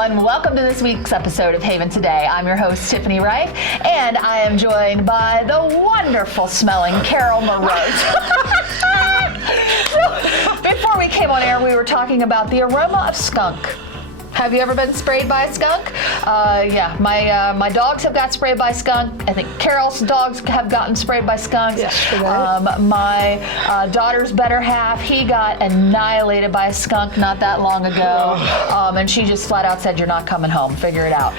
everyone. Welcome to this week's episode of Haven Today. I'm your host, Tiffany Wright, and I am joined by the wonderful smelling Carol Marotte. So, before we came on air, we were talking about the aroma of skunk. Have you ever been sprayed by a skunk? Yeah, my dogs have got sprayed by skunk. I think Carol's dogs have gotten sprayed by skunks. Yesterday. My daughter's better half, he got annihilated by a skunk not that long ago. And she just flat out said, "You're not coming home. Figure it out."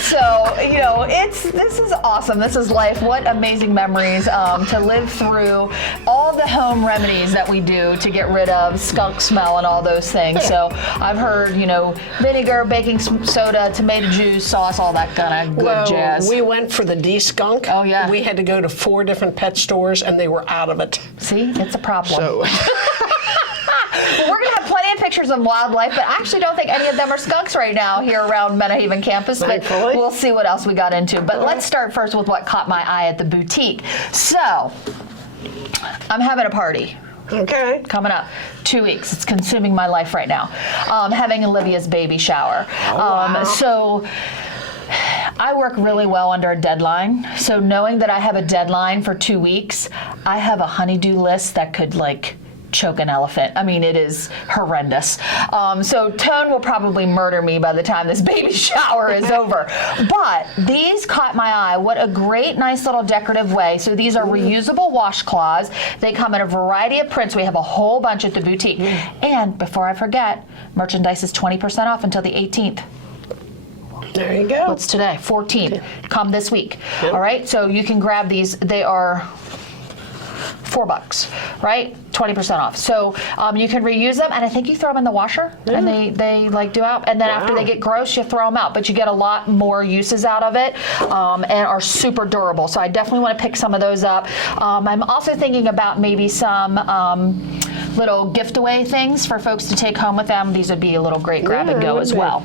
So, you know, this is awesome. This is life. What amazing memories to live through all the home remedies that we do to get rid of skunk smell and all those things. So I've heard, you know, vinegar, baking soda, tomato juice, sauce, all that kind of good jazz. We went for the de-skunk. Oh, yeah. We had to go to 4 different pet stores, and they were out of it. See, it's a problem. So. Well, we're going to have plenty of pictures of wildlife, but I actually don't think any of them are skunks right now here around Menahaven campus. Thankfully. But we'll see what else we got into. But let's start first with what caught my eye at the boutique. So, I'm having a party. Okay. Coming up, 2 weeks. It's consuming my life right now. Having Olivia's baby shower. Wow. So I work really well under a deadline. So knowing that I have a deadline for 2 weeks, I have a honey-do list that could choke an elephant. I mean, it is horrendous. So Tone will probably murder me by the time this baby shower is over. But these caught my eye. What a great, nice little decorative way. So these are reusable washcloths. They come in a variety of prints. We have a whole bunch at the boutique. And before I forget, merchandise is 20% off until the 18th. There you go. What's today? 14th. Come this week. Yep. All right. So you can grab these. They are $4, right? 20% off. So you can reuse them, and I think you throw them in the washer, and they do out. And then after they get gross, you throw them out. But you get a lot more uses out of it, and are super durable. So I definitely want to pick some of those up. I'm also thinking about maybe some little gift away things for folks to take home with them. These would be a little great grab and go as well.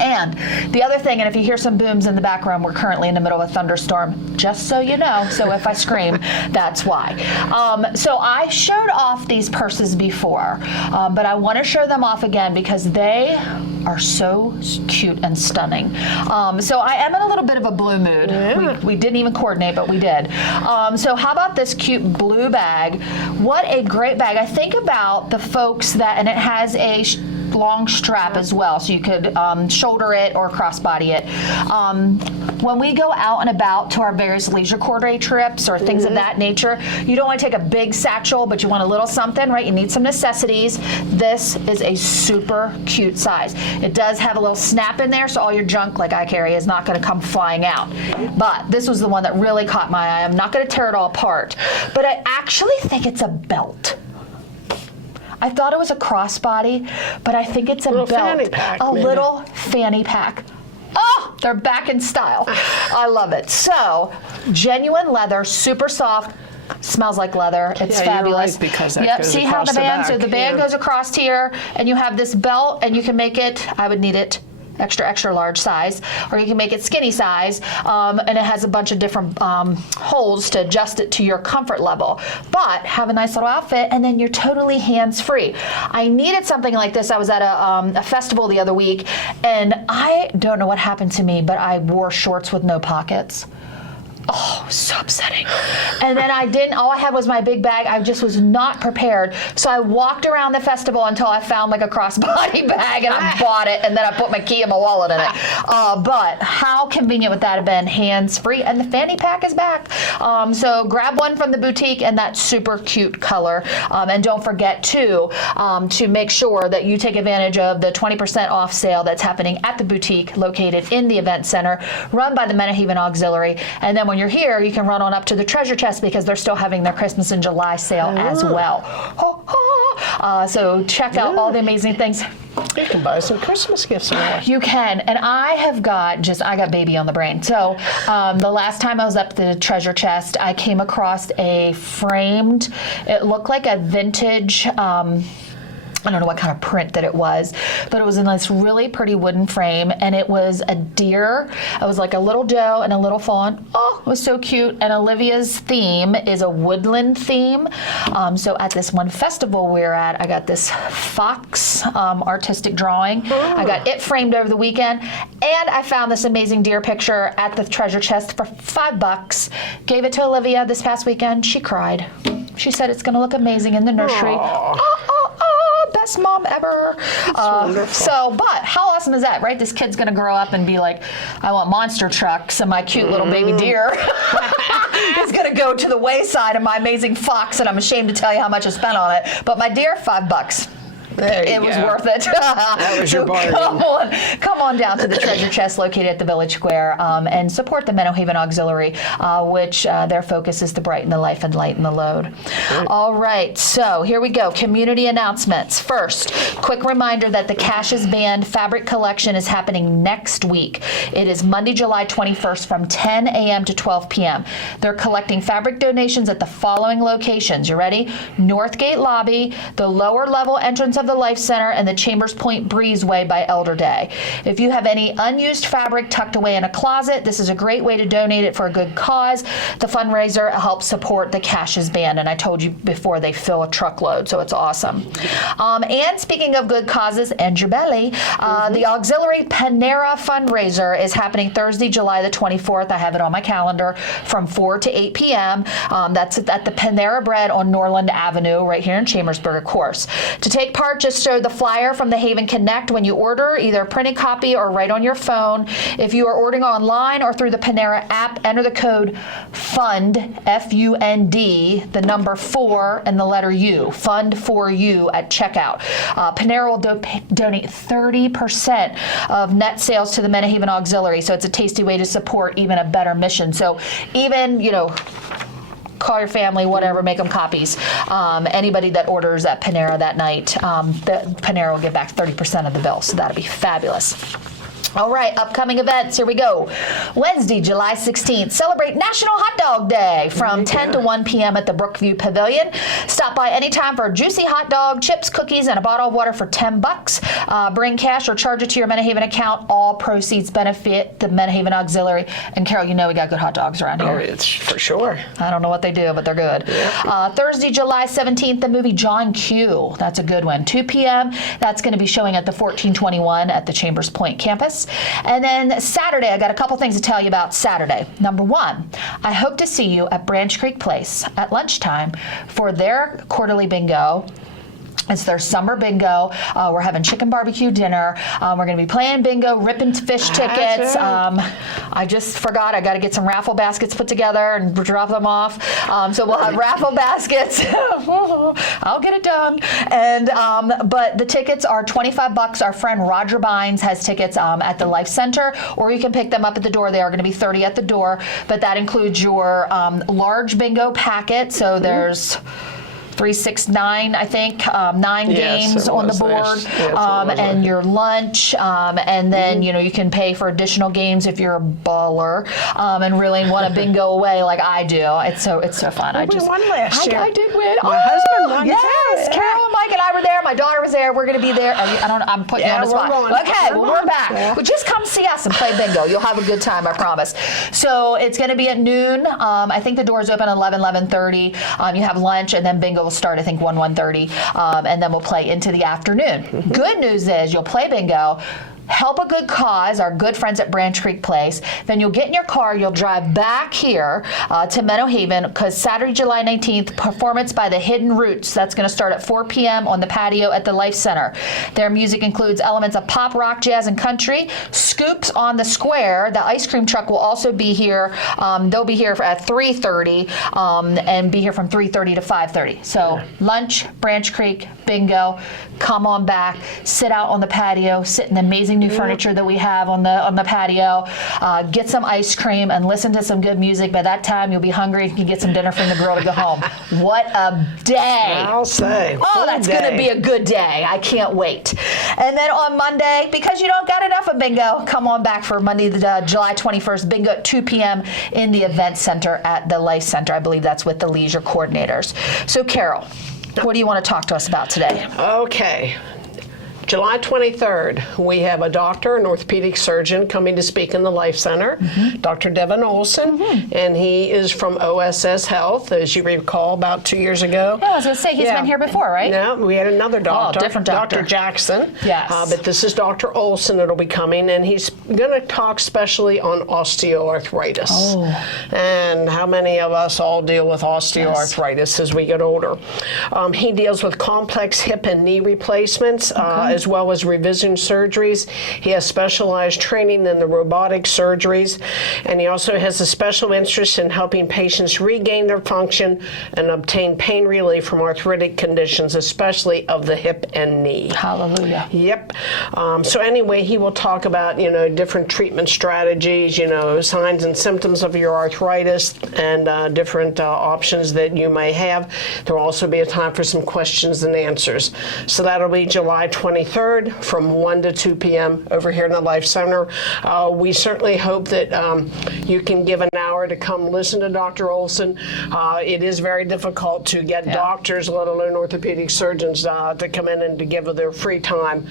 And the other thing, and if you hear some booms in the background, we're currently in the middle of a thunderstorm, just so you know. So if I scream, that's why. So I showed off these purses before, but I want to show them off again because they are so cute and stunning. So I am in a little bit of a blue mood. Yeah. We didn't even coordinate, but we did. So how about this cute blue bag? What a great bag. I think about the folks that, and it has a long strap as well, so you could shoulder it or crossbody it. When we go out and about to our various leisure quarter trips or things of that nature, you don't want to take a big satchel, but you want a little something, right? You need some necessities. This is a super cute size. It does have a little snap in there, so all your junk, like I carry, is not going to come flying out. But this was the one that really caught my eye. I'm not going to tear it all apart, but I actually think it's a belt. I thought it was a crossbody, but I think it's a belt. Fanny pack, a maybe. little fanny pack. Oh, they're back in style. I love it. So, genuine leather, super soft, smells like leather. It's fabulous. You're right, because that goes see how across the band, back. so the band goes across here, and you have this belt, and you can make it, I would need it extra large size, or you can make it skinny size, and it has a bunch of different holes to adjust it to your comfort level. But have a nice little outfit, and then you're totally hands-free. I needed something like this. I was at a festival the other week, and I don't know what happened to me, but I wore shorts with no pockets. Oh, so upsetting. And then all I had was my big bag. I just was not prepared. So I walked around the festival until I found a crossbody bag, and I bought it, and then I put my key and my wallet in it. But how convenient would that have been? Hands-free, and the fanny pack is back. So grab one from the boutique in that super cute color. And don't forget to make sure that you take advantage of the 20% off sale that's happening at the boutique located in the event center, run by the Menahaven Auxiliary. And then when you're here, you can run on up to the treasure chest because they're still having their Christmas in July sale as well. So check out all the amazing things. You can buy some Christmas gifts in there. You can, and I got baby on the brain. So the last time I was up the treasure chest, I came across a framed, it looked like a vintage, I don't know what kind of print that it was, but it was in this really pretty wooden frame, and it was a deer. It was like a little doe and a little fawn. Oh, it was so cute. And Olivia's theme is a woodland theme. So at this one festival we were at, I got this fox artistic drawing. I got it framed over the weekend, and I found this amazing deer picture at the treasure chest for $5. Gave it to Olivia this past weekend. She cried. She said it's going to look amazing in the nursery. Best mom ever. But how awesome is that, right? This kid's gonna grow up and be like, I want monster trucks, and my cute little baby deer is gonna go to the wayside, and my amazing fox, and I'm ashamed to tell you how much I spent on it. But my deer, $5. It was worth it. That was your bargain. Come on down to the treasure chest located at the Village Square and support the Menno Haven Auxiliary, which their focus is to brighten the life and lighten the load. Good. All right, so here we go. Community announcements. First, quick reminder that the Caches Band Fabric Collection is happening next week. It is Monday, July 21st from 10 a.m. to 12 p.m. They're collecting fabric donations at the following locations. You ready? Northgate Lobby, the lower level entrance of the Life Center, and the Chambers Point Breezeway by Elder Day. If you have any unused fabric tucked away in a closet, this is a great way to donate it for a good cause. The fundraiser helps support the Caches Band, and I told you before, they fill a truckload, so it's awesome. And speaking of good causes and your belly, the Auxiliary Panera Fundraiser is happening Thursday, July the 24th. I have it on my calendar from 4 to 8 p.m. That's at the Panera Bread on Norland Avenue, right here in Chambersburg, of course. To take part, just show the flyer from the Haven Connect when you order, either a printed copy or right on your phone. If you are ordering online or through the Panera app, enter the code FUND, F-U-N-D, the number 4 and the letter U, FUND for you at checkout. Panera will donate 30% of net sales to the Menno Haven Auxiliary, so it's a tasty way to support even a better mission. So even, call your family, whatever, make them copies. Anybody that orders at Panera that night, the Panera will give back 30% of the bill, so that'll be fabulous. All right, upcoming events, here we go. Wednesday, July 16th, celebrate National Hot Dog Day from 10 to 1 p.m. at the Brookview Pavilion. Stop by anytime for a juicy hot dog, chips, cookies, and a bottle of water for $10. Bring cash or charge it to your Menno Haven account. All proceeds benefit the Menno Haven Auxiliary. And Carol, you know we got good hot dogs around here. Oh, it's for sure. I don't know what they do, but they're good. Yeah. Thursday, July 17th, the movie John Q. That's a good one. 2 p.m. That's going to be showing at the 1421 at the Chambers Point campus. And then Saturday, I got a couple things to tell you about Saturday. Number one, I hope to see you at Branch Creek Place at lunchtime for their quarterly bingo. It's their summer bingo. We're having chicken barbecue dinner. We're going to be playing bingo, ripping fish tickets. I just forgot. I got to get some raffle baskets put together and drop them off. So we'll have raffle baskets. I'll get it done. And but the tickets are $25. Our friend Roger Bynes has tickets at the Life Center, or you can pick them up at the door. They are going to be $30 at the door, but that includes your large bingo packet. So there's 3, 6, 9, I think, 9 games on the board, and your lunch, and then you can pay for additional games if you're a baller and really want a bingo away like I do. It's so fun. We won last year. I did win. My husband won. Yes, Carol and Mike and I were there. My daughter was there. We're going to be there. I'm putting you on the spot. We're back. Yeah. Well, just come see us and play bingo. You'll have a good time, I promise. So it's going to be at noon. I think the doors open at 11:30. You have lunch, and then bingo will start, I think, 1:30, and then we'll play into the afternoon. Mm-hmm. Good news is you'll play bingo, help a good cause, our good friends at Branch Creek Place. Then you'll get in your car, you'll drive back here to Menno Haven, because Saturday, July 19th, performance by the Hidden Roots. That's going to start at 4 p.m. on the patio at the Life Center. Their music includes elements of pop, rock, jazz, and country. Scoops on the Square, the ice cream truck, will also be here. They'll be here at 3:30 and be here from 3:30 to 5:30. So lunch, Branch Creek, bingo. Come on back, sit out on the patio, sit in the amazing new furniture that we have on the patio, get some ice cream and listen to some good music. By that time, you'll be hungry. You can get some dinner from the grill to go home. What a day. I'll say. Oh, that's going to be a good day. I can't wait. And then on Monday, because you don't got enough of bingo, come on back for Monday, July 21st, bingo at 2 p.m. in the event center at the Life Center. I believe that's with the leisure coordinators. So, Carol, What do you want to talk to us about today? Okay. July 23rd, we have a doctor, an orthopedic surgeon, coming to speak in the Life Center, Dr. Devin Olsen, and he is from OSS Health, as you recall, about 2 years ago. Yeah, I was going to say, he's been here before, right? No, we had another doctor, different doctor. Dr. Jackson. Yes. But this is Dr. Olsen that'll be coming, and he's going to talk specially on osteoarthritis. And how many of us all deal with osteoarthritis as we get older. He deals with complex hip and knee replacements, as well as revision surgeries. He has specialized training in the robotic surgeries, and he also has a special interest in helping patients regain their function and obtain pain relief from arthritic conditions, especially of the hip and knee. Hallelujah. Yep. So anyway, he will talk about, different treatment strategies, signs and symptoms of your arthritis, and different options that you may have. There will also be a time for some questions and answers. So that'll be July 23rd from 1 to 2 p.m. over here in the Life Center. We certainly hope that you can give an hour to come listen to Dr. Olsen. It is very difficult to get doctors, let alone orthopedic surgeons, to come in and to give their free time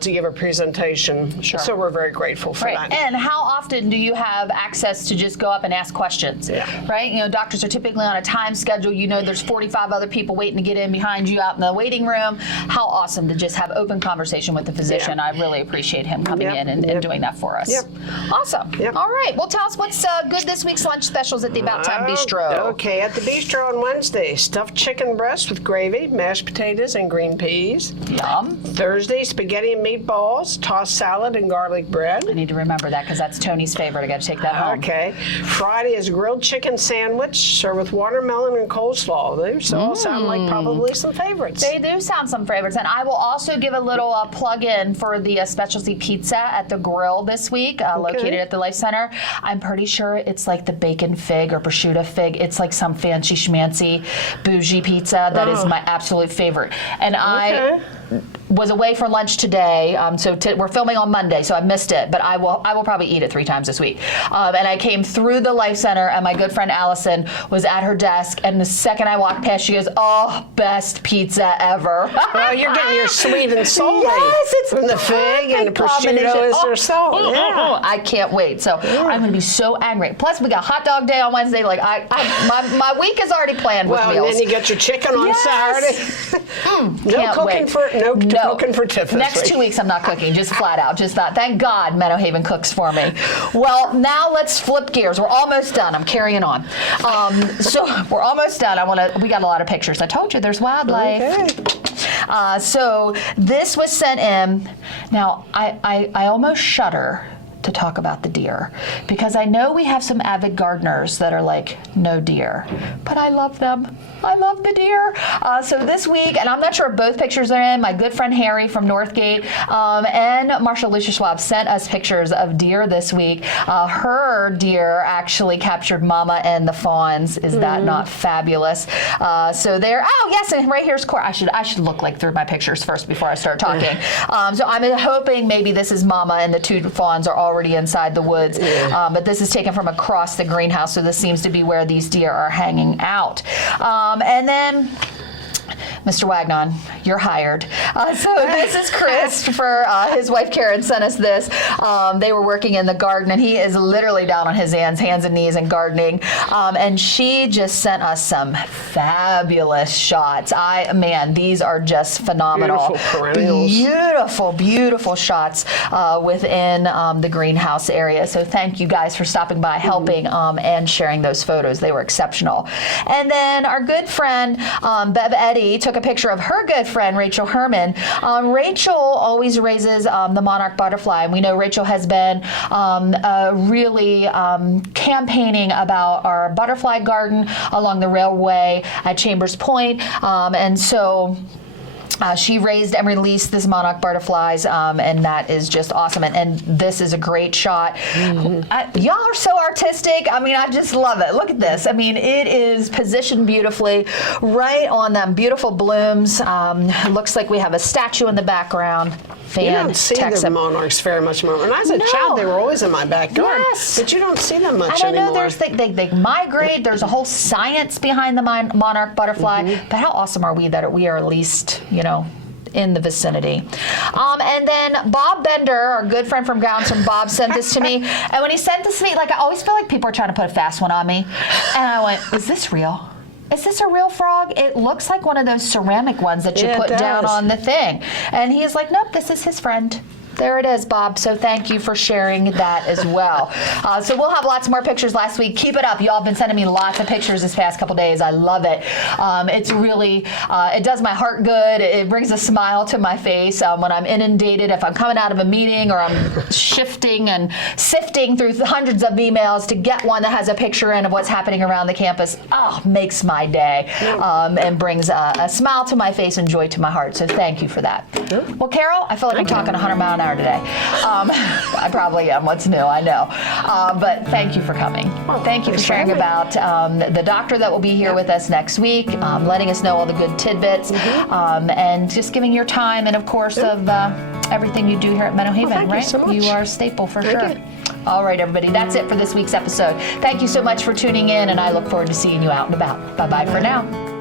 to give a presentation. Sure. So we're very grateful for that. And how often do you have access to just go up and ask questions? Right? Doctors are typically on a time schedule. There's 45 other people waiting to get in behind you out in the waiting room. How awesome to just have open conversation with the physician. I really appreciate him coming in and doing that for us. Awesome. All right. Well, tell us what's good this week's lunch specials at the About Time Bistro. Okay, at the Bistro on Wednesday, stuffed chicken breast with gravy, mashed potatoes, and green peas. Yum. Thursday, spaghetti and meatballs, tossed salad, and garlic bread. I need to remember that because that's Tony's favorite. I got to take that home. Okay. Friday is grilled chicken sandwich served with watermelon and coleslaw. Those all sound like probably some favorites. They do sound some favorites. And I will also give a little plug-in for the specialty pizza at the grill this week, located at the Life Center. I'm pretty sure it's like the bacon fig or prosciutto fig. It's like some fancy schmancy bougie pizza that is my absolute favorite. And I was away for lunch today, we're filming on Monday, so I missed it, but I will probably eat it 3 times this week. And I came through the Life Center, and my good friend Allison was at her desk, and the second I walked past, she goes, "Oh, best pizza ever." Well, you're getting your sweet and salty. Yes, it's from the fig and the prosciutto is their salt. I can't wait. So I'm going to be so angry. Plus, we got hot dog day on Wednesday. Like my week is already planned with meals. Well, and then you get your chicken on Saturday. No cooking for Tiff this Next week. 2 weeks, I'm not cooking. Just flat out. Just not. Thank God Meadow Haven cooks for me. Well, now let's flip gears. We're almost done. I'm carrying on. So we're almost done. We got a lot of pictures. I told you there's wildlife. Okay. So this was sent in. Now, I almost shudder to talk about the deer because I know we have some avid gardeners that are like, no deer, but I love them. I love the deer. So this week, and I'm not sure if both pictures are in, my good friend Harry from Northgate and Marsha Lucia Schwab sent us pictures of deer this week. Her deer actually captured Mama and the fawns. Is that not fabulous? So there, yes, and right here's Cora. I should look like through my pictures first before I start talking. So I'm hoping maybe this is Mama and the 2 fawns are already inside the woods. But this is taken from across the greenhouse, so this seems to be where these deer are hanging out. And then Mr. Wagnon, you're hired. So this is Chris for his wife Karen sent us this. They were working in the garden, and he is literally down on his hands and knees and gardening. And she just sent us some fabulous shots. These are just phenomenal. Beautiful perennials. Beautiful, beautiful shots within the greenhouse area. So thank you guys for stopping by, helping, and sharing those photos. They were exceptional. And then our good friend Bev Eddy took a picture of her good friend Rachel Herman. Rachel always raises the monarch butterfly, and we know Rachel has been really campaigning about our butterfly garden along the railway at Chambers Point, and so she raised and released this monarch butterflies, and that is just awesome. And this is a great shot. Y'all are so artistic. I just love it. Look at this. It is positioned beautifully right on them beautiful blooms. Looks like we have a statue in the background. You don't see the monarchs very much more. When I was a child, they were always in my backyard. Yes. But you don't see them much anymore. I know anymore. they migrate. There's a whole science behind the monarch butterfly. But how awesome are we that we are at least, in the vicinity. And then Bob Bender, our good friend from Grounds from Bob, sent this to me. And when he sent this to me, I always feel like people are trying to put a fast one on me. And I went, is this real? Is this a real frog? It looks like one of those ceramic ones that you put down on the thing. And he is like, nope, this is his friend. There it is, Bob. So thank you for sharing that as well. So we'll have lots more pictures last week. Keep it up. Y'all have been sending me lots of pictures this past couple days. I love it. It's really, it does my heart good. It brings a smile to my face when I'm inundated. If I'm coming out of a meeting or I'm shifting and sifting through hundreds of emails to get one that has a picture in of what's happening around the campus, makes my day and brings a smile to my face and joy to my heart. So thank you for that. Well, Carol, I feel like I'm talking 100 miles an hour today. I probably am. What's new? I know. But thank you for coming. Thank you for sharing about the doctor that will be here with us next week, letting us know all the good tidbits, and just giving your time and, of course, of everything you do here at Meadow Haven, thank right? you so much. You are a staple for sure. Thank you. All right, everybody. That's it for this week's episode. Thank you so much for tuning in, and I look forward to seeing you out and about. Bye-bye for now.